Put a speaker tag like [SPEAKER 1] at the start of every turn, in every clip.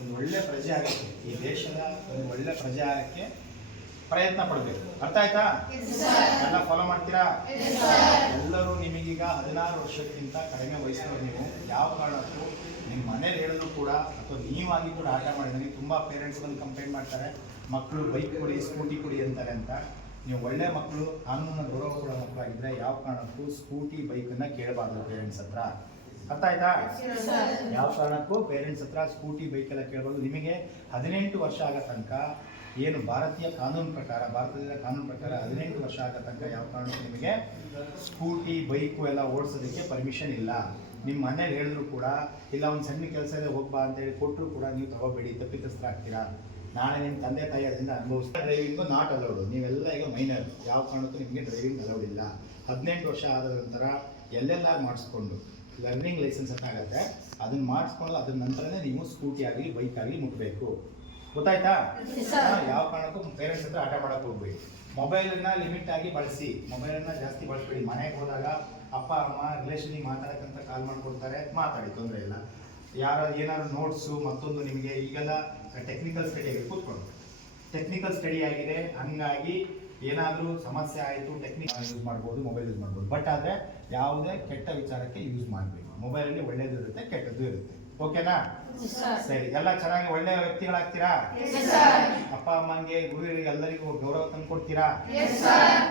[SPEAKER 1] ಒಂದು ಒಳ್ಳೆ ಪ್ರಜೆ ಆಗಕ್ಕೆ ಈ ದೇಶದ ಒಂದು ಒಳ್ಳೆ ಪ್ರಜೆ ಆಗಕ್ಕೆ ಪ್ರಯತ್ನ ಪಡಬೇಕು. ಅರ್ಥ ಆಯ್ತಾ? ಎಲ್ಲ ಫಾಲೋ ಮಾಡ್ತೀರಾ? ಎಲ್ಲರೂ ನಿಮಗೀಗ ಹದಿನಾರು ವರ್ಷಕ್ಕಿಂತ ಕಡಿಮೆ ವಯಸ್ಸಿನವ್ರು ನೀವು. ಯಾವ ಕಾರಣಕ್ಕೂ ನಿಮ್ಮ ಮನೇಲಿ ಹೇಳಿದ್ರು ಕೂಡ ಅಥವಾ ನೀವಾಗಿ ಕೂಡ ಆಟ ಮಾಡಿದ್ರೆ ತುಂಬ ಪೇರೆಂಟ್ಸ್ ಬಂದು ಕಂಪ್ಲೇಂಟ್ ಮಾಡ್ತಾರೆ. ಮಕ್ಕಳು ಬೈಕ್ ಕೊಡಿ ಸ್ಕೂಟಿ ಕೊಡಿ ಅಂತಾರೆ ಅಂತ. ನೀವು ಒಳ್ಳೆ ಮಕ್ಕಳು ಕಾನೂನ ಗೌರವ ಕೊಡೋ ಮಕ್ಕಳಾಗಿದ್ರೆ ಯಾವ ಕಾರಣಕ್ಕೂ ಸ್ಕೂಟಿ ಬೈಕನ್ನ ಕೇಳಬಾರ್ದು ಪೇರೆಂಟ್ಸ್ ಹತ್ರ. ಅರ್ಥ ಆಯ್ತಾ? ಯಾವ ಕಾರಣಕ್ಕೂ ಪೇರೆಂಟ್ಸ್ ಹತ್ರ ಸ್ಕೂಟಿ ಬೈಕ್ ಎಲ್ಲ ಕೇಳಬಾರ್ದು ನಿಮಗೆ ಹದಿನೆಂಟು ವರ್ಷ ಆಗೋ ತನಕ ಏನು ಭಾರತೀಯ ಕಾನೂನು ಪ್ರಕಾರ ಭಾರತದ ಕಾನೂನು ಪ್ರಕಾರ ಹದಿನೆಂಟು ವರ್ಷ ಆಗೋ ತನಕ ಯಾವ ಕಾರಣಕ್ಕೂ ನಿಮಗೆ ಸ್ಕೂಟಿ ಬೈಕು ಎಲ್ಲ ಓಡಿಸೋದಕ್ಕೆ ಪರ್ಮಿಷನ್ ಇಲ್ಲ. ನಿಮ್ಮ ಮನೇಲಿ ಹೇಳಿದ್ರು ಕೂಡ ಇಲ್ಲ ಒಂದು ಸಣ್ಣ ಕೆಲಸ ಇದೆ ಹೋಗ್ಬಾ ಅಂತೇಳಿ ಕೊಟ್ಟರು ಕೂಡ ನೀವು ತಗೋಬೇಡಿ ತಪ್ಪಿತಸ್ಥರಾಗ್ತೀರಾ? ನಾಳೆ ನಿಮ್ಮ ತಂದೆ ತಾಯಿ ಅದರಿಂದ ಅನುಭವಿಸ್ತಾ ಡ್ರೈವಿಂಗು ನಾಟ್ ಅಲೌಡು ನೀವೆಲ್ಲ ಈಗ ಮೈನರ್ ಯಾವ ಕಾರಣಕ್ಕೂ ನಿಮಗೆ ಡ್ರೈವಿಂಗ್ ಅಲೌಡ್ ಇಲ್ಲ. ಹದಿನೆಂಟು ವರ್ಷ ಆದ ನಂತರ ಎಲ್ಲೆಲ್ಲ ಮಾಡಿಸ್ಕೊಂಡು ಲರ್ನಿಂಗ್ ಲೈಸೆನ್ಸ್ ಅಂತ ಆಗುತ್ತೆ. ಅದನ್ನ ಮಾಡಿಸ್ಕೊಂಡು ಅದ್ರ ನಂತರನೇ ನೀವು ಸ್ಕೂಟಿ ಆಗಲಿ ಬೈಕ್ ಆಗಲಿ ಮುಟ್ಬೇಕು. ಗೊತ್ತಾಯ್ತಾ? ಯಾವ ಕಾರಣಕ್ಕೂ ಪೇರೆಂಟ್ಸ್ ಹತ್ರ ಆಟ ಮಾಡಕ್ ಹೋಗ್ಬೇಡಿ. ಮೊಬೈಲನ್ನ ಲಿಮಿಟ್ ಆಗಿ ಬಳಸಿ. ಮೊಬೈಲನ್ನ ಜಾಸ್ತಿ ಬಳಸ್ಬೇಡಿ. ಮನೆಗೆ ಹೋದಾಗ ಅಪ್ಪ ಅಮ್ಮ ರಿಲೇಷನಿಗೆ ಮಾತಾಡಕ್ಕಂತ ಕಾಲ್ ಮಾಡ್ಕೊಡ್ತಾರೆ ಮಾತಾಡಿ ತೊಂದರೆ ಇಲ್ಲ. ಯಾರು ಏನಾದ್ರು ನೋಟ್ಸು ಮತ್ತೊಂದು ನಿಮಗೆ ಈಗೆಲ್ಲ ಟೆಕ್ನಿಕಲ್ ಸ್ಟಡಿ ಆಗಿದೆ. ಕೂತ್ಕೊಂಡು ಟೆಕ್ನಿಕಲ್ ಸ್ಟಡಿ ಆಗಿದೆ. ಹಂಗಾಗಿ ಏನಾದರೂ ಸಮಸ್ಯೆ ಆಯಿತು ಟೆಕ್ನಿಕ್ ಯೂಸ್ ಮಾಡ್ಬೋದು ಮೊಬೈಲ್ ಯೂಸ್ ಮಾಡ್ಬೋದು. ಬಟ್ ಆದರೆ ಯಾವುದೇ ಕೆಟ್ಟ ವಿಚಾರಕ್ಕೆ ಯೂಸ್ ಮಾಡಬೇಕು. ಮೊಬೈಲಲ್ಲಿ ಒಳ್ಳೇದು ಇರುತ್ತೆ ಕೆಟ್ಟದ್ದು ಇರುತ್ತೆ. ಓಕೆನಾ ಸರಿ. ಎಲ್ಲ ಚೆನ್ನಾಗಿ ಒಳ್ಳೆಯ ವ್ಯಕ್ತಿಗಳಾಗ್ತೀರಾ? ಅಪ್ಪ ಅಮ್ಮಂಗೆ ಗುರುಗಳಿಗೆ ಎಲ್ಲರಿಗೂ ಗೌರವ ತಂದು ಕೊಡ್ತೀರಾ?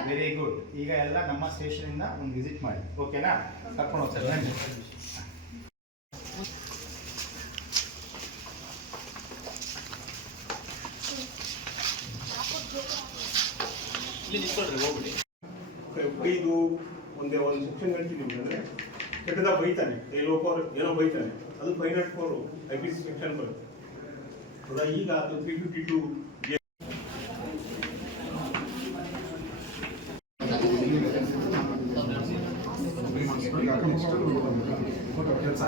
[SPEAKER 1] ವೆರಿ ಗುಡ್ ಈಗ ಎಲ್ಲ ನಮ್ಮ ಸ್ಟೇಷನಿಂದ ಒಂದು ವಿಸಿಟ್ ಮಾಡಿ. ಓಕೆನಾ ಕರ್ಕೊಂಡು ಹೋಗ್ತಾರೆ.
[SPEAKER 2] ಬೈದು ಒಂದೇ ಒಂದು ಸೆಕ್ಷನ್ ಹೇಳ್ತೀನಿ ಅಂದರೆ ಕೆಟ್ಟದ ಬೈತಾನೆ ಫೋರ್ ಏನೋ ಬೈತಾನೆ. ಅದು five nought four I P C section ಬರುತ್ತೆ. ಹೌದಾ ಈಗ ಅದು ತ್ರೀ ಫಿಫ್ಟಿ ಟು
[SPEAKER 3] ಕೆಲಸ